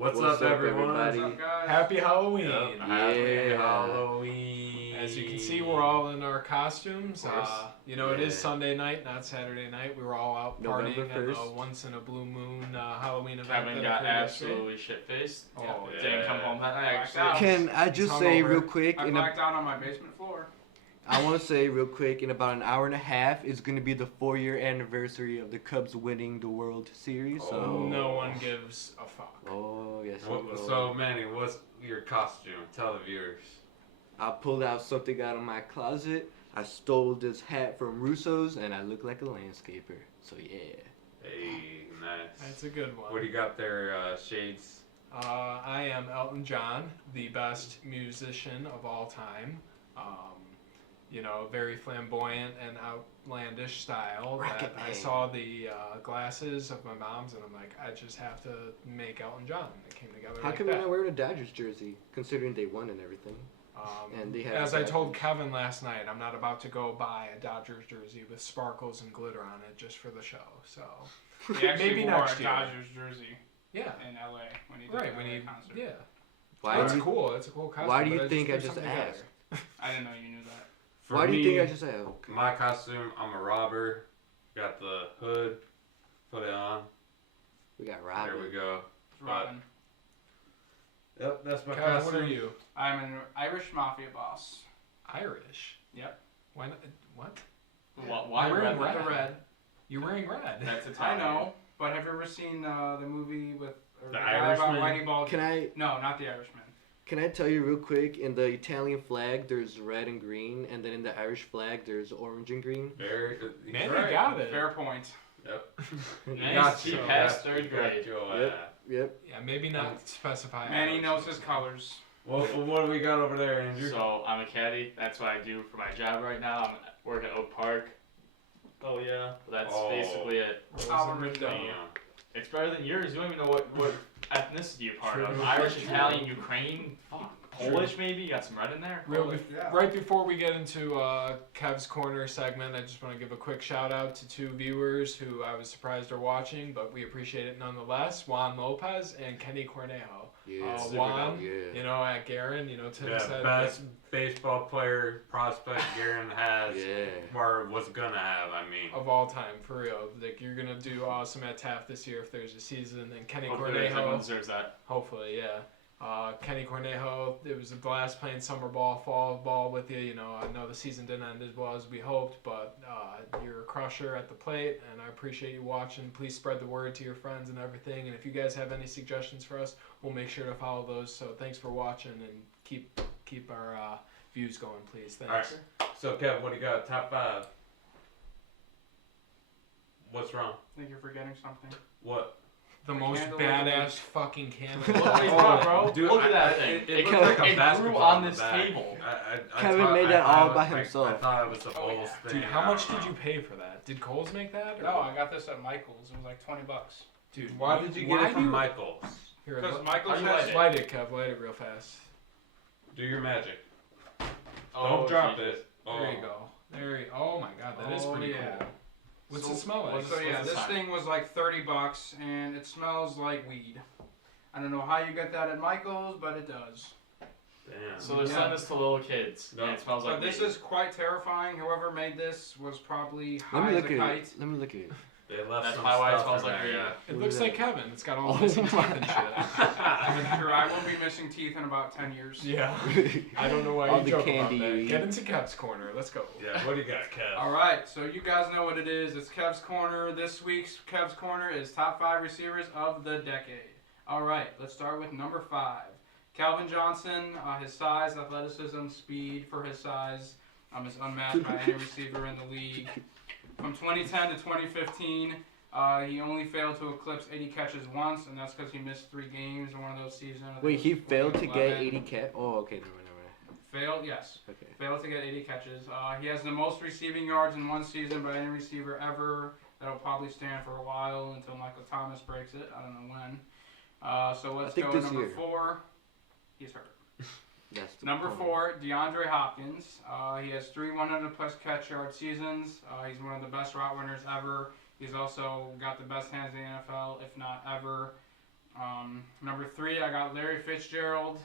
What's up, everyone? Everybody? What's up, guys? Happy Halloween! Yep. Yeah. Happy Halloween! As you can see, we're all in our costumes. Of course. It is Yeah. Sunday night, not Saturday night. We were all out November partying at the 1st. once in a blue moon Halloween event. Kevin that got occurred yesterday. absolutely shit-faced. Oh, yeah. Didn't come home that night, Blacked actually. out. Can I just It's say hungover. real quick? I blacked out on my basement floor. I want to say real quick. In about an hour and a half, is going to be the 4-year anniversary of the Cubs winning the World Series. So. Oh. No one gives a fuck. Oh yes. So Manny, what's your costume? Tell the viewers. I pulled out something out of my closet. I stole this hat from Russo's, and I look like a landscaper. So yeah. Hey, nice. That's a good one. What do you got there, Shades? I am Elton John, the best musician of all time. Very flamboyant and outlandish style. Rocket I Man. saw the glasses of my mom's, and I'm like, I just have to make Elton John. It came together. How like come that. you're not wearing a Dodgers jersey, considering they won and everything? And they have as the I told Dodgers. Kevin last night, I'm not about to go buy a Dodgers jersey with sparkles and glitter on it just for the show. So He actually Maybe wore next a year. Dodgers jersey yeah, in LA when he did right. the When LA you concert. yeah, Why it's do you, cool. It's a cool costume. why do you but think I threw just something together. asked? I didn't know you knew that. For Why do you me, think I just asked? Okay. My costume, I'm a robber. Got the hood. Put it on. We got Robin. There we go. It's Robin. Yep, that's my Kevin, costume. what are you? I'm an Irish mafia boss. Irish. Yep. Why? What? Why You're red wearing with the red. red? You're wearing red. That's Italian. I know, but have you ever seen the movie with The guy about Irishman? Whitey Bald? Can I No, not the Irishman. tell you real quick? In the Italian flag, there's red and green, and then in the Irish flag, there's orange and green. Very. Man, right. you got it. Fair point. Yep. Nice. Got He you. passed Got third you. grade. Yep. Yep. Yeah, maybe not specify. Man, he Irish. knows his colors. What do we got over there, Andrew? So I'm a caddy. That's what I do for my job right now. I'm working at Oak Park. Oh yeah. That's Oh. basically it. Damn. It's better than yours. You don't even know what ethnicity you're part of. True. Irish, True. Italian, Ukraine, fuck, Polish maybe. You got some red in there. Right before we get into Kev's Corner segment, I just want to give a quick shout out to 2 viewers who I was surprised are watching, but we appreciate it nonetheless. Juan Lopez and Kenny Cornejo. Yeah. Juan, Yeah. at Garen, Tim Yeah, said best baseball player prospect Garen has, Yeah. or was gonna have. I mean, of all time, for real. Like, you're gonna do awesome at Taft this year if there's a season. And Kenny Hopefully everyone Cornejo, deserves that. hopefully, yeah. Kenny Cornejo, it was a blast playing summer ball, fall ball with you. I know the season didn't end as well as we hoped, but you're a crusher at the plate, and I appreciate you watching. Please spread the word to your friends and everything. And if you guys have any suggestions for us, we'll make sure to follow those. So thanks for watching, and keep our views going, please. Thanks. All right. So Kev, what do you got? Top 5. What's wrong? I think you're forgetting something. What? The The most candle badass is- fucking candle. Look what he's got, bro. Dude, Look at that I- thing. It It looks like a grew basketball on in the this back. table. Kevin made that all by himself. I thought it was the Oh, whole yeah. thing. Dude, how much I did don't you know. pay for that? Did Coles make that? or- No, I got this at Michael's. It was like $20. Dude, Why did you get why it from do- Michael's? Here, Because look- Michael's How you has light it? light it, Kev. Light it real fast. Do your magic. Oh, Don't drop Jesus. it. There you go. Oh my God, that is Oh, pretty yeah. cool. What's So- it smell like? So yeah, What's the this sign? thing was like $30, and it smells like weed. I don't know how you get that at Michael's, but it does. Damn. So they're Yeah. selling this to little kids, No. and it smells But like this weed. is quite terrifying. Whoever made this was probably Let high me as look a at kite. it. Let me look at it. They left That's some probably why it stuff smells in like there, weed. yeah. It What looks is like that? Kevin. It's got all Oh missing my teeth and shit. I'm sure I will be missing teeth in about 10 years. Yeah. I don't know why All you the joke candy about you that. eat. Get into Kev's Corner. Let's go. Yeah, what do you got, Kev? All right, so you guys know what it is. It's Kev's Corner. This week's Kev's Corner is top 5 receivers of the decade. All right, let's start with number 5. Calvin Johnson, his size, athleticism, speed for his size is unmatched by any receiver in the league. From 2010 to 2015, he only failed to eclipse 80 catches once, and that's because he missed 3 games in one of those seasons. I think Wait, it he was failed to 14, get 11. 80 cat. Oh, okay, never mind. Failed, yes. Okay. Failed to get 80 catches. He has the most receiving yards in one season by any receiver ever. That'll probably stand for a while until Michael Thomas breaks it. I don't know when. So let's think go this number year. 4. He's hurt. That's the Number point. 4, DeAndre Hopkins. He has 3 100-plus catch yard seasons. He's one of the best route runners ever. He's also got the best hands in the NFL, if not ever. Number 3, I got Larry Fitzgerald.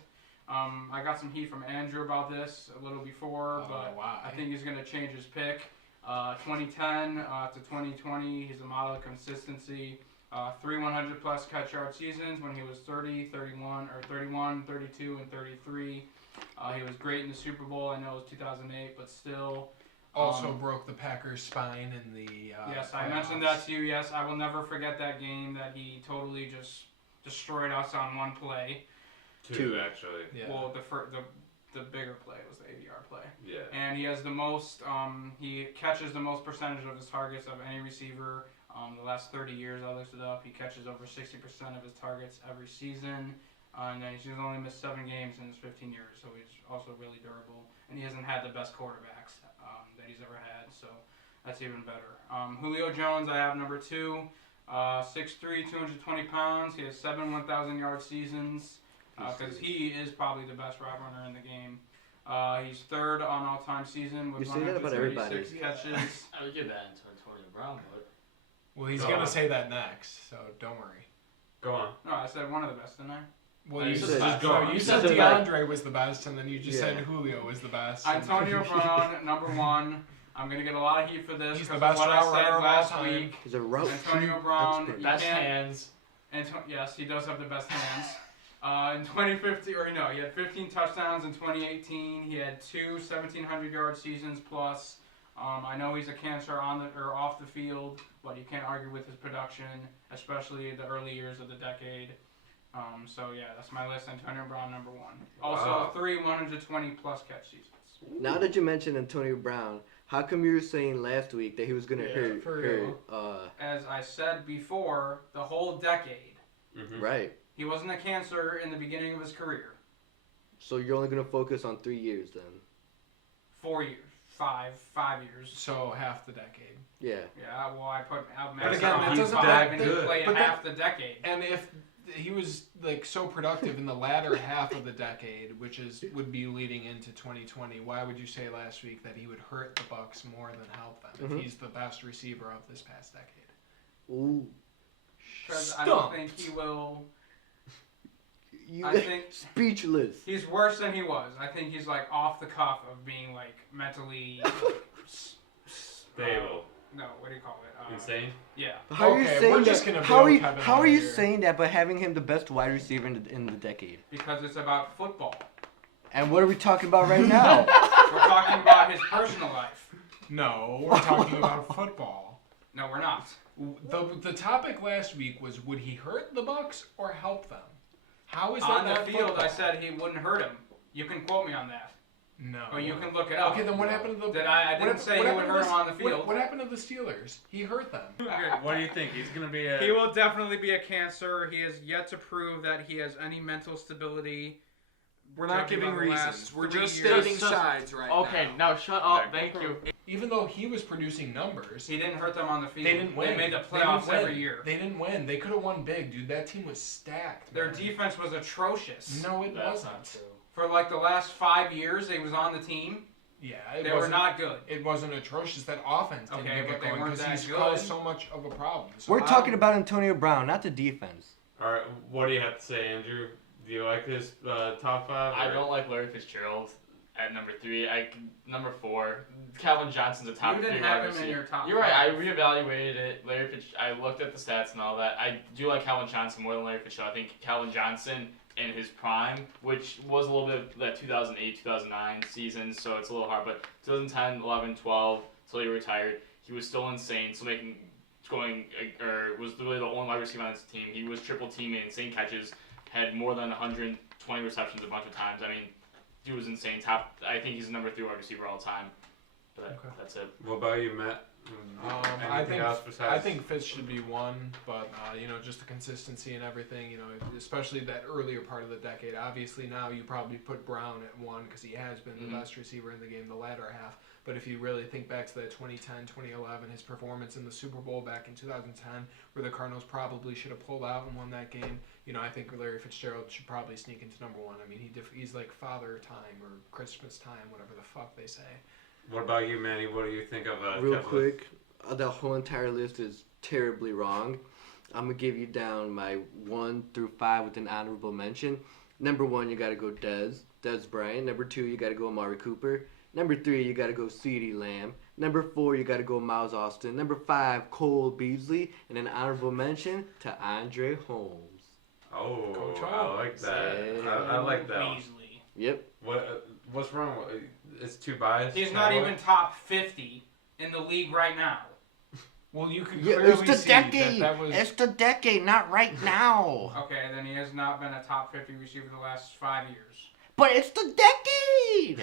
I got some heat from Andrew about this a little before, but why? I think he's going to change his pick. 2010 to 2020, he's a model of consistency. 3 100-plus catch-yard seasons when he was 30, 31, 32, and 33. He was great in the Super Bowl. I know it was 2008, but still. Also broke the Packers' spine in the Yes, playoffs. I mentioned that to you. Yes, I will never forget that game that he totally just destroyed us on one play. Two, actually. Yeah. Well, the bigger play was the 80-yard play. Yeah. And he has the most, he catches the most percentage of his targets of any receiver. The last 30 years, I looked it up, he catches over 60% of his targets every season. And then he's only missed 7 games in his 15 years, so he's also really durable. And he hasn't had the best quarterbacks that he's ever had, so that's even better. Julio Jones, I have number 2. 6'3", 220 pounds. He has 7 1,000-yard seasons because he is probably the best route runner in the game. He's 3rd on all-time season with You say that about everybody. 136 catches. I would give that to Antonio Brown, but Well, he's Go going on. to say that next, so don't worry. Go on. No, I said one of the best, didn't I? Well, You you said said, just go on. you You said said DeAndre was the best, and then you just Yeah. said Julio was the best. Antonio Brown, number 1. I'm going to get a lot of heat for this He's because the best of what I route runner said of all last time. week. He's a route Antonio tree Brown, expert. you best can't- hands. Yes, he does have the best hands. In 2015, he had 15 touchdowns in 2018. He had 2 1,700-yard seasons plus. I know he's a cancer on or off the field, but you can't argue with his production, especially the early years of the decade. So yeah, that's my list. Antonio Brown, number 1. Also, Wow. 3 120-plus catch seasons. Now that you mentioned Antonio Brown, how come you were saying last week that he was gonna Yeah, for real. As I said before, the whole decade. Mm-hmm. Right? He wasn't a cancer in the beginning of his career. So you're only gonna focus on 3 years then? 4 years. 5 years. So half the decade. Yeah. Yeah, well, I put out But again, that on doesn't 5 that and he good. played But half the decade. And if he was like so productive in the latter half of the decade, which would be leading into 2020, why would you say last week that he would hurt the Bucks more than help them if he's the best receiver of this past decade? Ooh. Because I don't think he will. You I think speechless. he's worse than he was. I think he's like off the cuff of being like mentally Stable. No, what do you call it? Insane. Yeah. How are you Okay, saying we're that? just gonna How are bail you, Kevin how out are you here. saying that but having him the best wide receiver in the decade? Because it's about football. And what are we talking about right now? We're talking about his personal life. No, we're talking about football. No, we're not. The topic last week was, would he hurt the Bucks or help them? How is that On the not field, football? I said he wouldn't hurt him. You can quote me on that. No. Or you can look it up. Okay, then what happened to the? I what didn't hap- say what he would happened hurt to him on the What, field. what happened to the Steelers? He hurt them. What do you think? He's gonna be a. He will definitely be a cancer. He has yet to prove that he has any mental stability. We're not Judging giving by the last reasons. We're 3 just years. stating Just- sides right Okay, now. now shut up. Yeah, Thank go you. Even though he was producing numbers, He didn't hurt them on the field. they didn't win. They made the They didn't playoffs win. every year. They didn't win. They could have won big, dude. That team was stacked. Their man. defense was atrocious. No, it That's not wasn't. true. For like the last 5 years, they was on the team. Yeah, They were not good. It wasn't atrocious. That offense didn't Okay, get but they going weren't because that he's good. caused so much of a problem. So We're talking about Antonio Brown, not the defense. All right. What do you have to say, Andrew? Do you like this top 5? I don't like Larry Fitzgerald at number 3. Number 4. Calvin Johnson's a top You 3 didn't wide have him in receiver. your top. You're right. I 5. reevaluated it. I looked at the stats and all that. I do like Calvin Johnson more than Larry Fitzgerald. I think Calvin Johnson in his prime, which was a little bit of that 2008, 2009 season, so it's a little hard. But 2010, 11, 12, until he retired, he was still insane. Still was really the only wide receiver on his team. He was triple teaming, insane catches, had more than 120 receptions a bunch of times. I mean, dude was insane. I think he's the number 3 wide receiver all time. But Okay. that's it. What about you, Matt? I Anything else besides? I think Fitz should be 1, but just the consistency and everything. Especially that earlier part of the decade. Obviously, now you probably put Brown at 1 because he has been the best receiver in the game the latter half. But if you really think back to that 2010, 2011, his performance in the Super Bowl back in 2010, where the Cardinals probably should have pulled out and won that game, I think Larry Fitzgerald should probably sneak into number 1. I mean, he's like Father Time or Christmas Time, whatever the fuck they say. What about you, Manny? What do you think of Real Kev's quick, the whole entire list is terribly wrong. I'm going to give you down my 1 through 5 with an honorable mention. Number 1, you got to go Dez Bryant. Number 2, you got to go Amari Cooper. Number 3, you got to go CeeDee Lamb. Number 4, you got to go Miles Austin. Number 5, Cole Beasley. And an honorable mention to Andre Holmes. Oh, Coach I Holmes. like that. Yeah. I like that one. Weasley. Yep. What's wrong? It's too biased. He's not even top 50 in the league right now. Well, you can Yeah, clearly it's the see decade. that was. It's the decade, not right now. Okay, then he has not been a top 50 receiver the last 5 years. But it's the decade.